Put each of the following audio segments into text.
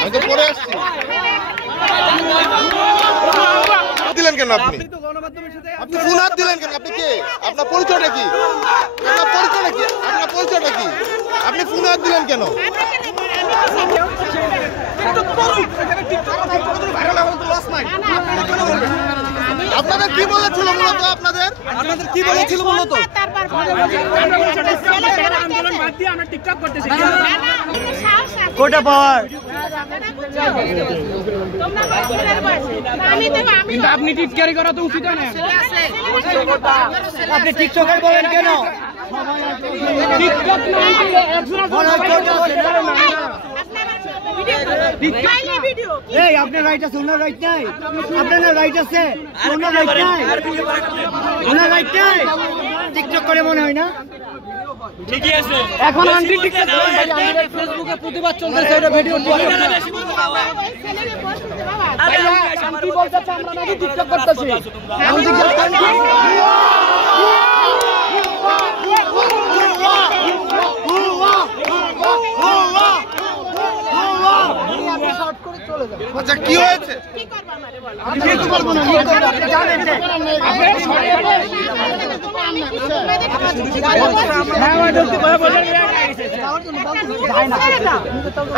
আমি তো পরে আসছি। দিলেন কেন আপনি? আপনি ফোন হাত দিলেন কেন? আপনি কে? আপনার পরিচয়টা কি? আপনার পরিচয়টা কি? আপনার পরিচয়টা কি? আপনি ফোন হাত দিলেন কেন? আপনাদের কি বলেছিল মূলত? আপনাদের কি বলেছিল মূলত? কোটা পাওয়ার আপনি টিটকারি করা তো উচিত না। আপনি টিকটকার বলেন কেন? এই আপনার রাইট আছে, ওনার রাইট নাই? আপনার রাইট আছে, ওনার রাইট নাই? ওনার রাইট নাই? টিকটক করে মনে হয় না? ঠিকই আছে। এখন আন্টি টিকটক করে ফেসবুকে প্রতিবাদ চলতেছে, এটা ভিডিও শান্তি বলতেছে আমরা নাকি টিকটক করতেছি। আচ্ছা কি হয়েছে?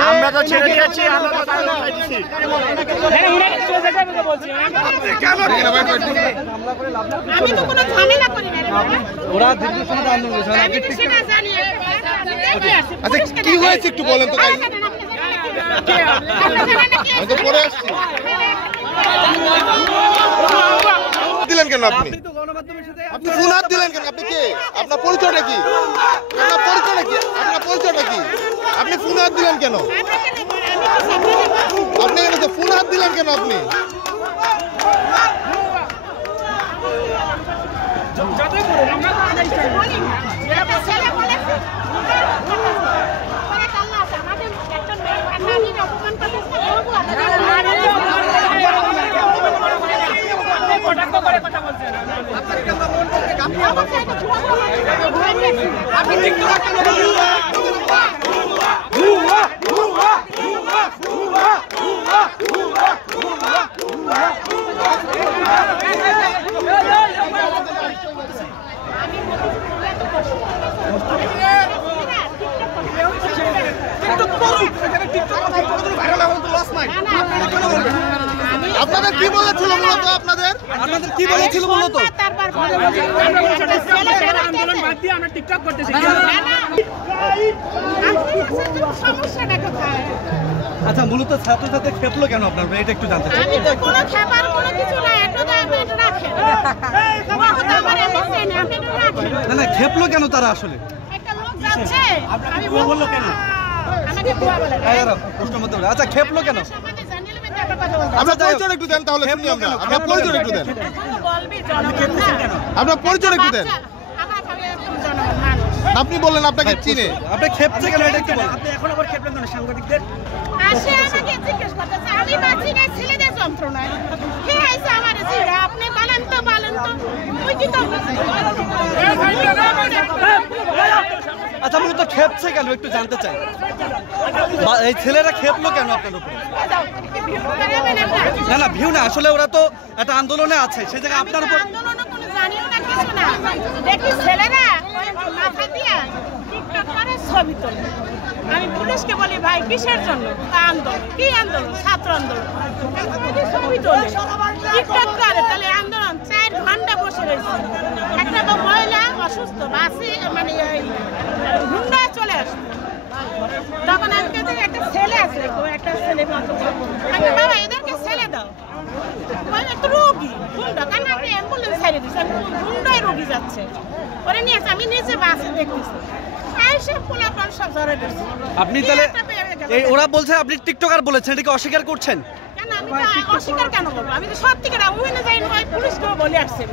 আমরা তো ছেড়ে দিয়েছি, আমরা তো আমি তো কোনো ঝামেলা করি না। ওরা দীর্ঘ সময় আন্দোলন করেছে। আচ্ছা কি হয়েছে একটু বলেন তো? আমি তো পরে আসছি। দিলেন কেন আপনি? আপনি ফোন হাত দিলেন কেন? আপনি কে? আপনার পরিচয়টা কি? আপনার পরিচয়টা কি? আপনার পরিচয়টা কি? আপনি ফোন হাত দিলেন কেন? আপনি ফোন হাত দিলেন কেন? আপনি আপনাদের কি বলেছিল মূলত? আপনাদের কি বলেছিল মূলত? আন্দোলন বাদ দিয়ে আমরা টিকটক করতেছি। আচ্ছা মূলত ছাত্রছাত্রী খেপলো কেন আপনার? এটা একটু জানতে চাই। আমি তো কোনো খেপার কোনো কিছু না, এটা রাখেন। না না, খেপলো কেন তারা আসলে? একটা লোক যাচ্ছে, আমি বলবো কেন? আমাকে বুয়া বলে। প্রশ্ন মত বলে। আচ্ছা খেপলো কেন? আপনার পরিচয় একটু দেন তাহলে শুনি আমরা। আপনার পরিচয় একটু দেন। বলবি জনগণ না। আপনার পরিচয় একটু দেন। আপনি বললেন আপনাকে চিনে। আপনি খেপছে কেন? এটা একটু বলেন। আপনি এখন আবার খেপলেন কেন সাংবাদিকদের? আসে আমাকে জিজ্ঞেস করতেছে, আমি বাঁচি না ছেলেদের যন্ত্রণায়। কে আইছে আমার জিরা? আপনি বলেন তো ওই কি করতেছে? আচ্ছা মূলত খেপছে কেন একটু জানতে চাই। এই ছেলেরা খেপলো কেন আপনার উপরে? না না ভিউ না, আসলে ওরা তো একটা আন্দোলনে আছে, সেই জায়গায় আপনার উপর আন্দোলনে কোনো জানিও না, কিছু না। দেখি ছেলেরা মাথা দিয়া টিকটক করে ছবি তোলে। আমি পুলিশকে বলি ভাই কিসের জন্য? আন্দোলন। কি আন্দোলন? ছাত্র আন্দোলন। ছবি তোলে টিকটক করে, তাহলে আন্দোলন 4 ঘন্টা বসে রয়েছে। একটা মহিলা অসুস্থ, বাসে মানে হুন্ডা চলে আসে। তখন আজকে একটা ছেলে আছে, একটা ছেলে মতো বাবা এদেরকে ছেলে দাও, একটা রোগী হুন্ডা, কারণ আপনি অ্যাম্বুলেন্স ছেড়ে দিচ্ছেন, হুন্ডায় রোগী যাচ্ছে, ওরা নিয়ে আসে। আমি নিজে বাসে দেখতেছি। আপনি তাহলে ওরা বলছে আপনি টিকটকার বলেছেন, এটাকে অস্বীকার করছেন কেন? আমি অস্বীকার কেন করবো? আমি তো সত্যিকার ওখানে যাই না, পুলিশকেও বলে আসছে,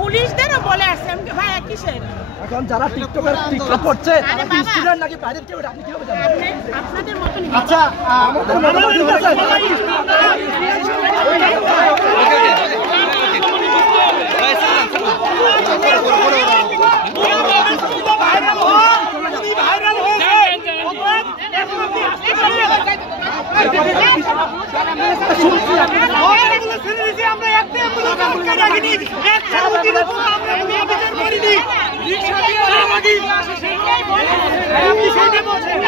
পুলিশদেরও বলে আসছে। আমি ভাই কিসের? এখন যারা টিকটকার টিকটক করছে স্টুডেন্ট নাকি বাইরের কেউ? আপনি কিভাবে জানেন? আপনাদের মতন। আচ্ছা আমাদের মতামত ঠিক আছে। আমরা একটা অ্যাম্বুলেন্স আটকে রাখিনি, একটা উকিল আমরা নিবেদন করিনি। আপনি সেটা বলছেন